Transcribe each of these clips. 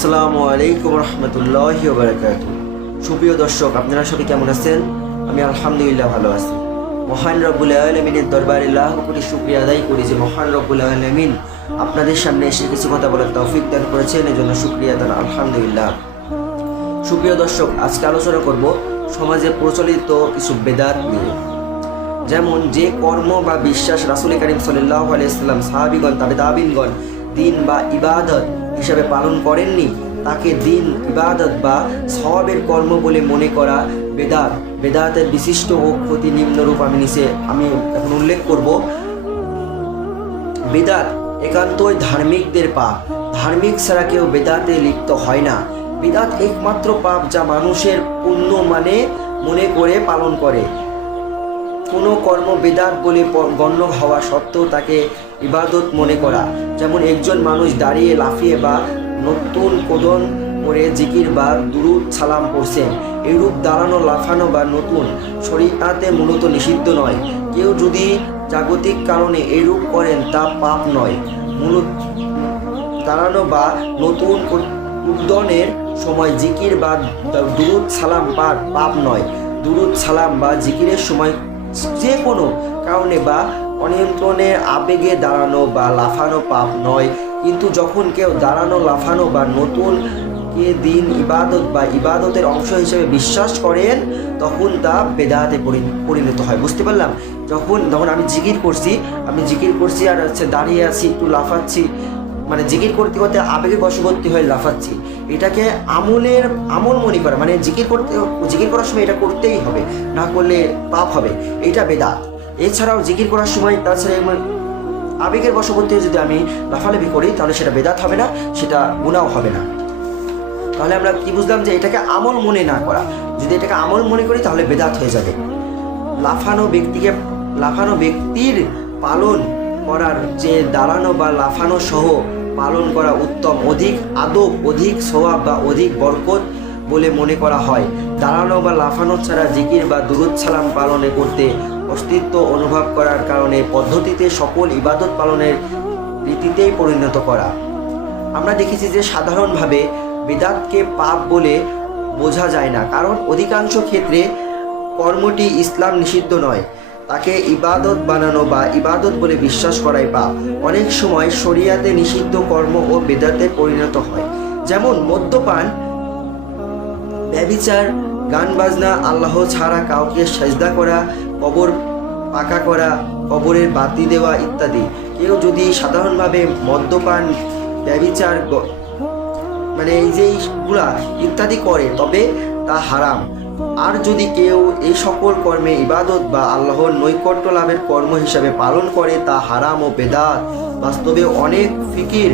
আসসালামু আলাইকুম রহমতুল্লাহি ওয়া বারাকাতুহু। সুপ্রিয় দর্শক, আপনারা সবাই কেমন আছেন? আমি আলহামদুলিল্লাহ ভালো আছি। মহান রব্বুল আলামিনের দরবারে লাখ কোটি শুকরিয়া আদায় করি যে মহান রব্বুল আলামিন আপনাদের সামনে এসে কিছু কথা বলার তৌফিক দান করেছেন, এজন্য শুকরিয়া দান আলহামদুলিল্লাহ। সুপ্রিয় দর্শক, আজকে আলোচনা করব সমাজে প্রচলিত কিছু বেদাত নিয়ে। যেমন যে কর্ম বা বিশ্বাস রাসূল করিম সাল্লাল্লাহু আলাইহি ওয়াসাল্লাম, সাহাবীগণ, তাবেঈনগণ দিন বা ইবাদত হিসাবে পালন করেননি, তাকে দিন, ইবাদত বা সওয়াবের কর্ম বলে মনে করা বেদাত। বেদাতের বিশিষ্ট ও ক্ষতি নিম্নরূপ আমি এখন উল্লেখ করব। বেদাত একান্তই ধার্মিকদের পাপ। ধার্মিক ছাড়া কেউ বেদাতে লিপ্ত হয় না। বেদাত একমাত্র পাপ যা মানুষের পুণ্য মনে করে পালন করে। কোনো কর্ম বেদাত বলে গণ্য হওয়া সত্ত্বেও তাকে ইবাদত মনে করা। যেমন একজন মানুষ দাঁড়িয়ে, লাফিয়ে বা নতুন কোদন করে জিকির বা দুরূদ সালাম পড়ছেন। এরূপ দাঁড়ানো, লাফানো বা নতুন শরীআতে মূলত নিষিদ্ধ নয়। কেউ যদি জাগতিক কারণে এরূপ করেন তা পাপ নয়। মূলত দাঁড়ানো বা নতুন উদ্যনের সময় জিকির বা দুরূদ সালাম পাপ নয়। দুরূদ সালাম বা জিকিরের সময় যে কোনো কারণে বা অনিয়ন্ত্রণের আবেগে দাঁড়ানো বা লাফানো পাপ নয়। কিন্তু যখন কেউ দাঁড়ানো, লাফানো বা নতুন দিন, ইবাদত বা ইবাদতের অংশ হিসেবে বিশ্বাস করেন, তখন তা বেদাতে পরিণত হয়। বুঝতে পারলাম? যখন আমি জিকির করছি আর দাঁড়িয়ে আছি, একটু লাফাচ্ছি, মানে জিকির করতে করতে আবেগে বশবর্তী হয়ে লাফাচ্ছি, এটাকে আমল মনে করা, মানে জিকির করার সময় এটা করতেই হবে, না করলে পাপ হবে, এটা বেদাত। এছাড়াও জিকির করার সময় তাছাড়া আবেগের বশবর্তী যদি আমি লাফালাফি করি, তাহলে সেটা বেদাত হবে না, সেটা গুনাহ হবে না। তাহলে আমরা কি বুঝলাম? যে এটাকে আমল মনে না করা। যদি এটাকে আমল মনে করি তাহলে বেদাত হয়ে যাবে। লাফানো ব্যক্তির পালন করার যে দাঁড়ানো বা লাফানো সহ পালন করা উত্তম, অধিক আদব, অধিক সওয়াব বা অধিক বরকত বলে মনে করা হয়। দাঁড়ানো বা লাফানো ছাড়া জিকির বা দুরূদ সালাম পালনে করতে অস্তিত্ব অনুভব করার কারণে পদ্ধতিতে সকল ইবাদত পালনের রীতিতেই পরিণত করা। আমরা দেখেছি যে সাধারণভাবে বেদাতকে পাপ বলে বোঝা যায় না, কারণ অধিকাংশ ক্ষেত্রে কর্মটি ইসলাম নিষিদ্ধ নয়। তাকে ইবাদত বানানো বা ইবাদত বলে বিশ্বাস করাই পাপ। অনেক সময় শরিয়াতে নিষিদ্ধ কর্ম ও বেদাতে পরিণত হয়। যেমন মদ্যপান, ব্যভিচার, গান বাজনা, আল্লাহ ছাড়া কাউকে সেজদা করা, কবর পাকা করা, কবরের বাতি দেওয়া ইত্যাদি। কেউ যদি সাধারণভাবে মদ্যপান, ব্যভিচার, মানে এই যে এইগুলা ইত্যাদি করে, তবে তা হারাম। আর যদি কেউ এই সকল কর্মে ইবাদত বা আল্লাহর নৈকট্য লাভের কর্ম হিসাবে পালন করে, তা হারাম ও বেদাত। বাস্তবে অনেক ফিকির,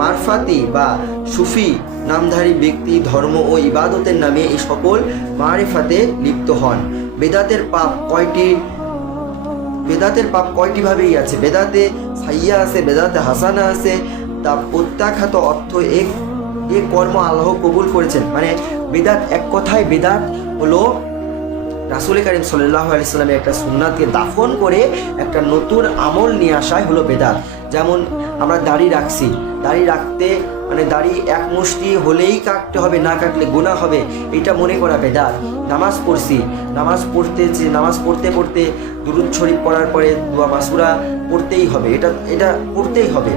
মারফাতি বা সুফি নামধারী ব্যক্তি ধর্ম ও ইবাদতের নামে এই সকল মারিফাতে লিপ্ত হন। বেদাতের পাপ কয়টি ভাবেই আছে। বেদাতে সাইয়া আছে, বেদাতে হাসানা আছে। তা প্রত্যাখ্যাত অর্থ এক কর্ম আল্লাহ কবুল করেছেন। মানে বেদাত, এক কথায় বেদাত হলো রাসূল করিম সাল্লাল্লাহু আলাইহি ওয়াসাল্লামের একটা সুন্নাতকে দাফন করে একটা নতুন আমল নিয়ে আসাই হলো বেদাত। যেমন আমরা দাড়ি রাখছি, দাড়ি রাখতে মানে দাড়ি এক মুষ্টি হলেই কাটতে হবে, না কাটলে গুনাহ হবে, এটা মনে করা বেদাত। নামাজ পড়ছি, নামাজ পড়তে পড়তে দুরূদ শরীফ পড়ার পরে দোয়া মাসুরা পড়তেই হবে, এটা পড়তেই হবে।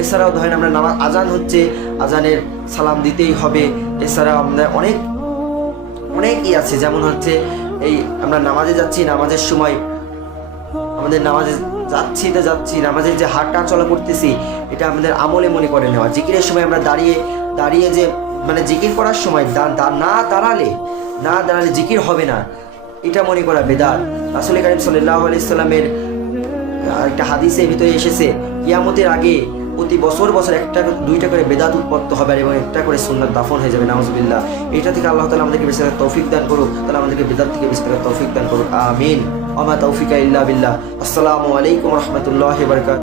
এছাড়াও ধরেন আমরা আজান হচ্ছে, আজানের সালাম দিতেই হবে। এছাড়াও আমরা অনেকই আছে, যেমন হচ্ছে এই আমরা নামাজে যাচ্ছি, নামাজের সময় আমাদের নামাজের যে হাঁটা চলা করতেছি, এটা আমাদের আমলে মনে করে নেওয়া। জিকিরের সময় আমরা দাঁড়িয়ে যে মানে জিকির করার সময় না দাঁড়ালে জিকির হবে না, এটা মনে করা বেদাত। রাসূল করিম সাল্লাল্লাহু আলাইহি ওয়াসাল্লামের একটা হাদিসের ভিতরে এসেছে, কিয়ামতের আগে প্রতি বছর একটা দুইটা করে বেদাত উৎপন্ন হবে এবং একটা করে সুন্নাত দাফন হয়ে যাবে। নাউজুবিল্লাহ। এটা থেকে আল্লাহ তাআলা আমাদেরকে বেঁচে থাকার তৌফিক দান করুক। তাহলে আমাদেরকে বেদাত থেকে বেঁচে থাকার তৌফিক দান করুক। আমিন। ওয়া মা তাওফিকা ইল্লা বিল্লাহ। আসসালামু আলাইকুম ওয়া রাহমাতুল্লাহি ওয়া বারাকাতুহু।